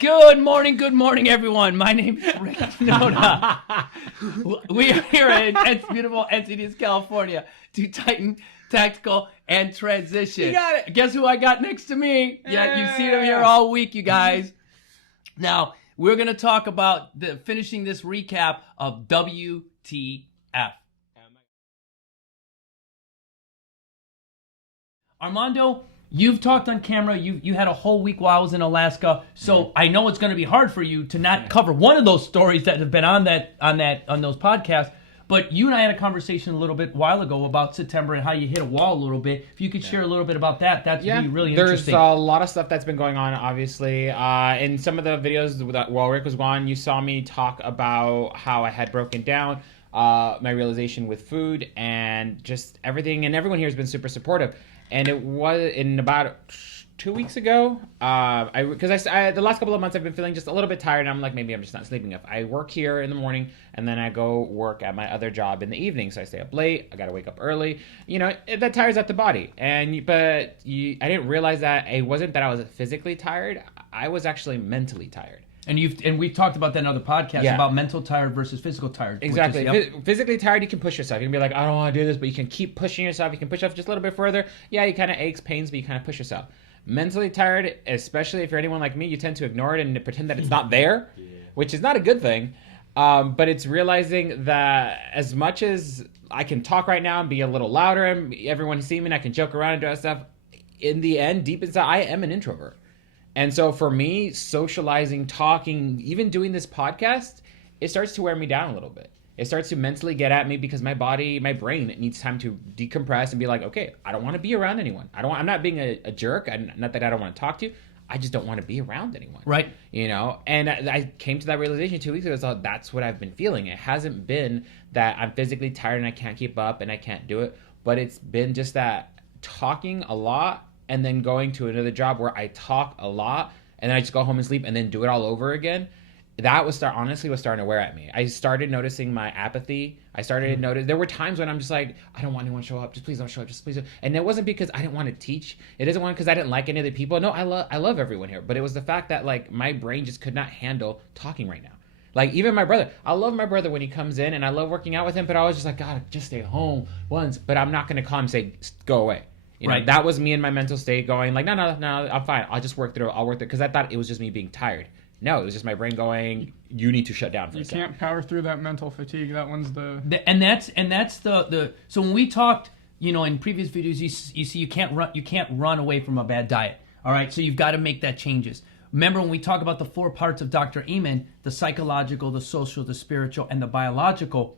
Good morning, everyone. My name is Rick Noda. We are here in beautiful Encinitas, California to tighten, tactical, and transition. You got it. Guess who I got next to me? Yeah, you've seen him here all week, you guys. Now, we're going to talk about finishing this recap of WTF. Armando, you've talked on camera. You had a whole week while I was in Alaska, so I know it's going to be hard for you to not cover one of those stories that have been on those podcasts. But you and I had a conversation a little bit while ago about September and how you hit a wall a little bit. If you could share a little bit about that, that'd be really interesting. There's a lot of stuff that's been going on, obviously. In some of the videos while Rick was gone, you saw me talk about how I had broken down my realization with food and just everything. And everyone here has been super supportive. And it was in about 2 weeks ago, because the last couple of months I've been feeling just a little bit tired, and I'm like, maybe I'm just not sleeping enough. I work here in the morning, and then I go work at my other job in the evening, so I stay up late. I gotta wake up early. You know, that tires out the body. I didn't realize that it wasn't that I was physically tired. I was actually mentally tired. And we've talked about that in other podcasts about mental tired versus physical tired. Exactly. Physically tired, you can push yourself. You can be like, I don't want to do this, but you can keep pushing yourself. You can push yourself just a little bit further. Yeah, you kind of aches, pains, but you kind of push yourself. Mentally tired, especially if you're anyone like me, you tend to ignore it and pretend that it's not there, which is not a good thing. But it's realizing that as much as I can talk right now and be a little louder and everyone can see me and I can joke around and do that stuff, in the end, deep inside, I am an introvert. And so for me, socializing, talking, even doing this podcast, it starts to wear me down a little bit. It starts to mentally get at me because my body, my brain, it needs time to decompress and be like, okay, I don't want to be around anyone. I'm not being a jerk. Not that I don't want to talk to you. I just don't want to be around anyone. Right. You know, and I came to that realization 2 weeks ago. So that's what I've been feeling. It hasn't been that I'm physically tired and I can't keep up and I can't do it. But it's been just that talking a lot and then going to another job where I talk a lot and then I just go home and sleep and then do it all over again. That was starting to wear at me. I started noticing my apathy. I started to notice there were times when I'm just like, I don't want anyone to show up. Just please don't show up. Just please don't. And it wasn't because I didn't want to teach. It isn't because I didn't like any of the people. No, I love everyone here. But it was the fact that like my brain just could not handle talking right now. Like even my brother. I love my brother when he comes in and I love working out with him. But I was just like, God, just stay home once. But I'm not going to call him and say, go away. You know, that was me in my mental state going like, no, I'm fine. I'll just work through it. I'll work through it. Because I thought it was just me being tired. No, it was just my brain going, you need to shut down for a second. You can't power through that mental fatigue. That one's the so when we talked, you know, in previous videos, you see you can't run away from a bad diet. All right, so you've got to make that changes. Remember when we talk about the 4 parts of Dr. Amen, the psychological, the social, the spiritual, and the biological,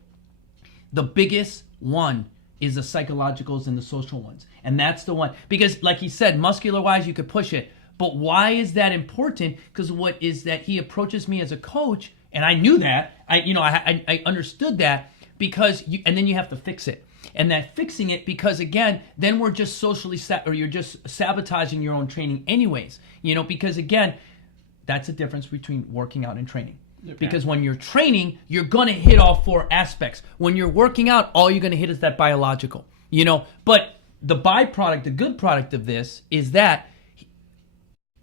the biggest one is the psychologicals and the social ones. And that's the one. Because like he said, muscular-wise, you could push it. But why is that important? Because what is that he approaches me as a coach, and I knew that. I understood that because and then you have to fix it. And that fixing it, because again, then we're just socially you're just sabotaging your own training anyways. You know, because again, that's the difference between working out and training. Because when you're training, you're going to hit all 4 aspects. When you're working out, all you're going to hit is that biological, you know. But the byproduct, the good product of this is that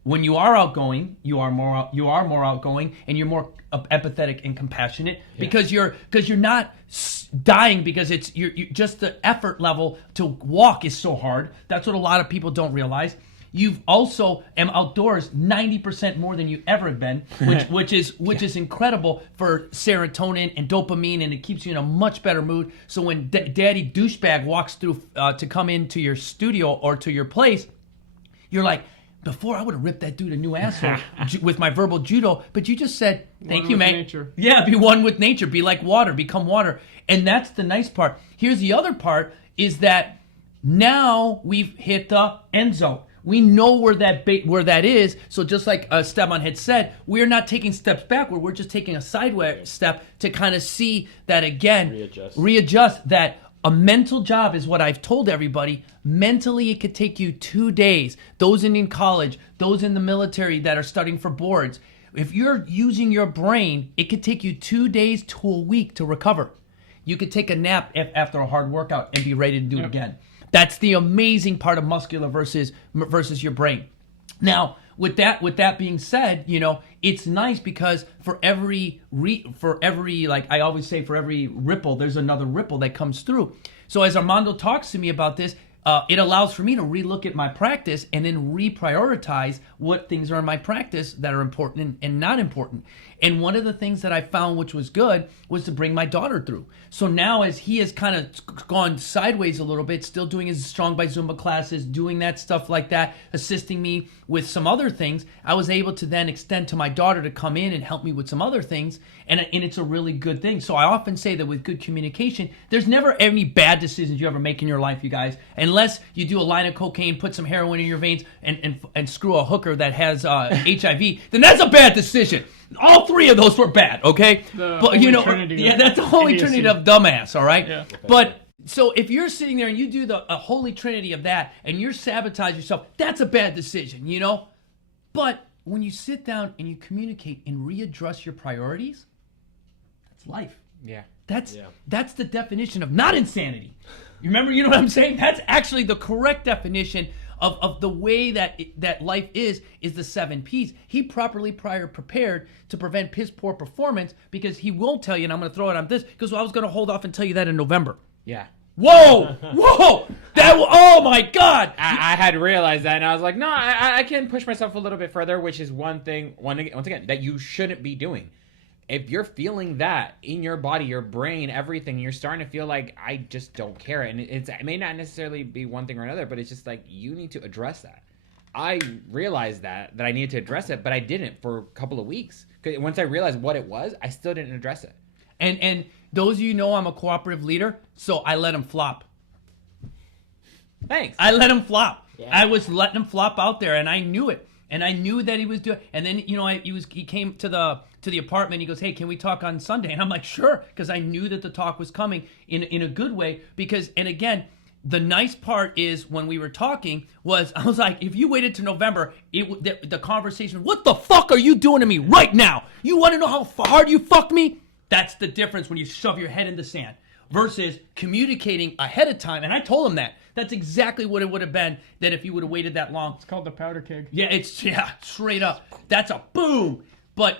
when you are outgoing, you are more outgoing, and you're more empathetic and compassionate because you're not dying because you're just the effort level to walk is so hard. That's what a lot of people don't realize. You've also am outdoors 90% more than you ever have been, which is incredible for serotonin and dopamine, and it keeps you in a much better mood. So when Daddy douchebag walks through to come into your studio or to your place, you're like, before I would have ripped that dude a new asshole with my verbal judo, but you just said, thank you, man. Nature. Yeah, be one with nature. Be like water. Become water. And that's the nice part. Here's the other part is that now we've hit the end zone. We know where that is. So just like Esteban had said, we're not taking steps backward. We're just taking a sideways step to kind of see that again, readjust that. A mental job is what I've told everybody. Mentally, it could take you 2 days. Those in college, those in the military that are studying for boards. If you're using your brain, it could take you 2 days to a week to recover. You could take a nap after a hard workout and be ready to do it again. That's the amazing part of muscular versus your brain. Now, with that being said, you know, it's nice because for every like I always say, for every ripple, there's another ripple that comes through. So as Armando talks to me about this, it allows for me to relook at my practice and then reprioritize what things are in my practice that are important and not important. And one of the things that I found which was good was to bring my daughter through. So now as he has kind of gone sideways a little bit, still doing his Strong by Zumba classes, doing that stuff like that, assisting me with some other things, I was able to then extend to my daughter to come in and help me with some other things. And it's a really good thing. So I often say that with good communication, there's never any bad decisions you ever make in your life, you guys, unless you do a line of cocaine, put some heroin in your veins, and screw a hooker that has HIV, then that's a bad decision. All three of those were bad, okay? But you know, that's the holy trinity of dumbass, all right? Yeah. But so if you're sitting there and you do a holy trinity of that and you're sabotage yourself, that's a bad decision, you know? But when you sit down and you communicate and readdress your priorities, that's life. Yeah. That's the definition of not insanity. You remember, you know what I'm saying? That's actually the correct definition of the way that life is the 7 P's. He properly prepared to prevent piss poor performance because he won't tell you, and I'm going to throw it on this, because I was going to hold off and tell you that in November. Yeah. Whoa! Oh my God! I had realized that, and I was like, no, I can push myself a little bit further, which is once again, that you shouldn't be doing. If you're feeling that in your body, your brain, everything, you're starting to feel like, I just don't care. And it may not necessarily be one thing or another, but it's just like, you need to address that. I realized that I needed to address it, but I didn't for a couple of weeks. Because once I realized what it was, I still didn't address it. And those of you know I'm a cooperative leader, so I let him flop. Thanks. I let him flop. Yeah. I was letting him flop out there, and I knew it. And I knew that he was doing. And then, you know, he came to the apartment. He goes, "Hey, can we talk on Sunday?" And I'm like, "Sure," because I knew that the talk was coming in a good way. Because, and again, the nice part is when we were talking was I was like, if you waited to November, the conversation, what the fuck are you doing to me right now? You want to know how hard you fucked me? That's the difference when you shove your head in the sand versus communicating ahead of time. And I told him that. That's exactly what it would have been that if you would have waited that long. It's called the powder keg. Yeah, straight up. That's a boom. But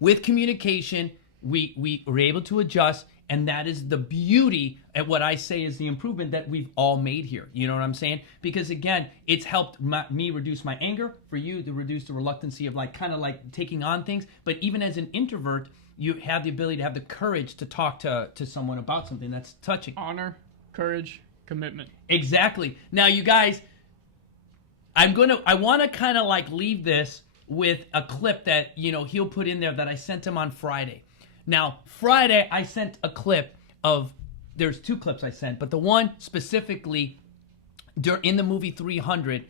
with communication, we were able to adjust, and that is the beauty at what I say is the improvement that we've all made here. You know what I'm saying? Because again, it's helped me reduce my anger, for you to reduce the reluctancy of kind of taking on things. But even as an introvert, you have the ability to have the courage to talk to someone about something that's touching. Honor, courage, commitment. Exactly. Now, you guys, I want to kind of leave this with a clip that, you know, he'll put in there that I sent him on Friday. Now, Friday, I sent a clip of, there's 2 clips I sent, but the one specifically in the movie 300,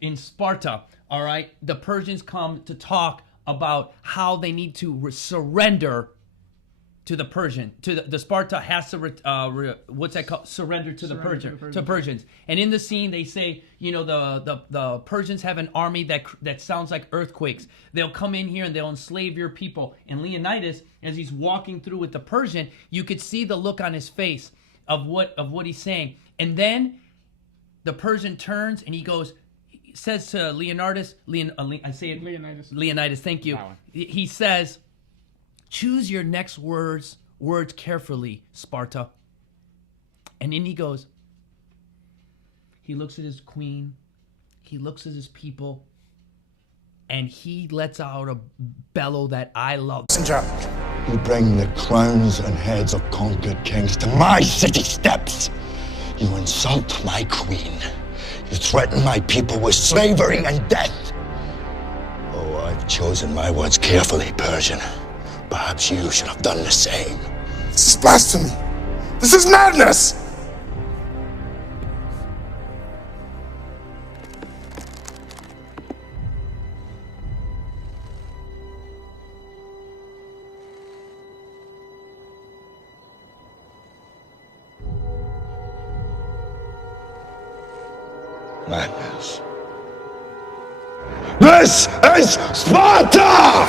in Sparta, all right, the Persians come to talk about how they need to surrender to the Persian, to the Sparta has to what's that called? Surrender to the Persians. And in the scene, they say, you know, the Persians have an army that sounds like earthquakes. They'll come in here and they'll enslave your people. And Leonidas, as he's walking through with the Persian, you could see the look on his face of what he's saying. And then the Persian turns and he says to Leonidas, Leonidas, thank you. He says, "Choose your next words carefully, Sparta." And then he looks at his queen, he looks at his people, and he lets out a bellow that I love. You bring the crowns and heads of conquered kings to my city steps. You insult my queen. You threaten my people with slavery and death. Oh, I've chosen my words carefully, Persian. Perhaps you should have done the same. This is blasphemy. This is madness! Madness. This is Sparta!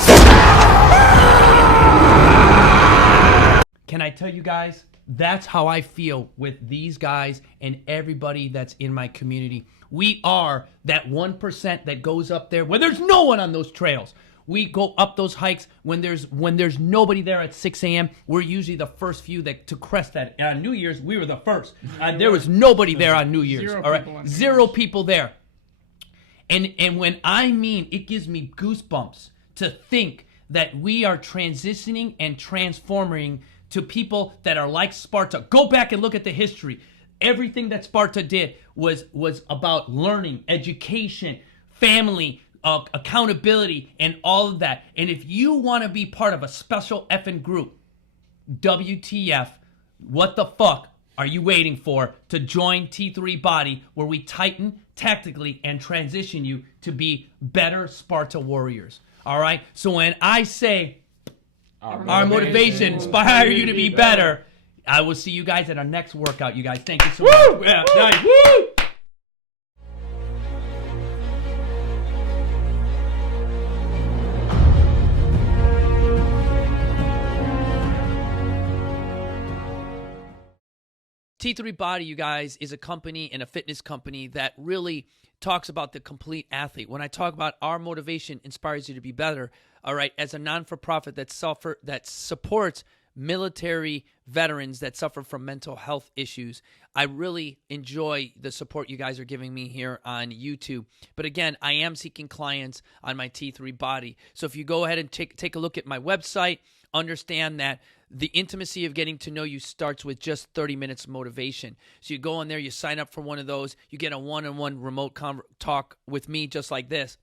Can I tell you guys, that's how I feel with these guys and everybody that's in my community. We are that 1% that goes up there where there's no one on those trails. We go up those hikes when there's nobody there at 6 a.m. We're usually the first few to crest that. On New Year's, we were the first. There was nobody there on New Year's. Zero all right, people on New zero Year's. people there. And when I mean, it gives me goosebumps to think that we are transitioning and transforming to people that are like Sparta. Go back and look at the history. Everything that Sparta did was about learning, education, family, accountability, and all of that. And if you want to be part of a special effing group, WTF, what the fuck are you waiting for to join T3 Body, where we tighten tactically and transition you to be better Sparta warriors? All right? So when I say our motivation inspire you to be better, I will see you guys at our next workout, you guys. Thank you so much. Yeah, nice. Woo! T3 Body, you guys, is a company and a fitness company that really talks about the complete athlete. When I talk about our motivation inspires you to be better, all right, as a non-for-profit that supports military veterans that suffer from mental health issues, I really enjoy the support you guys are giving me here on YouTube. But again, I am seeking clients on my T3 Body. So if you go ahead and take a look at my website, understand that the intimacy of getting to know you starts with just 30 minutes of motivation. So you go on there, you sign up for one of those, you get a one-on-one remote talk with me just like this.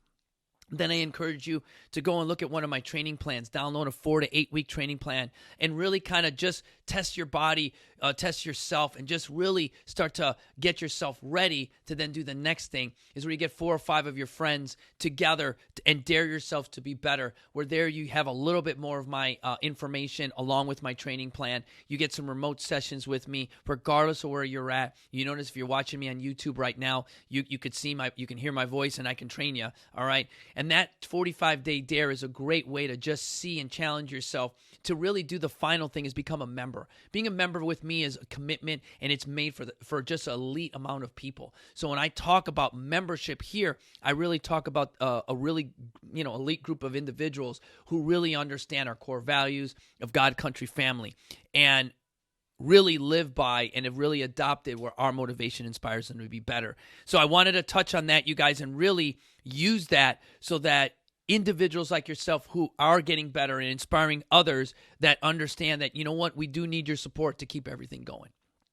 Then I encourage you to go and look at one of my training plans, download a 4 to 8 week training plan, and really kind of just test your body, test yourself, and just really start to get yourself ready to then do the next thing, is where you get 4 or 5 of your friends together and dare yourself to be better, where there you have a little bit more of my information along with my training plan. You get some remote sessions with me regardless of where you're at. You notice if you're watching me on YouTube right now, you can hear my voice and I can train you, all right? And that 45-day dare is a great way to just see and challenge yourself to really do the final thing, is become a member. Being a member with me is a commitment, and it's made for just an elite amount of people. So when I talk about membership here, I really talk about a really elite group of individuals who really understand our core values of God, country, family, and really live by and have really adopted where our motivation inspires them to be better. So I wanted to touch on that, you guys, and really use that so that individuals like yourself who are getting better and inspiring others that understand that, you know what, we do need your support to keep everything going.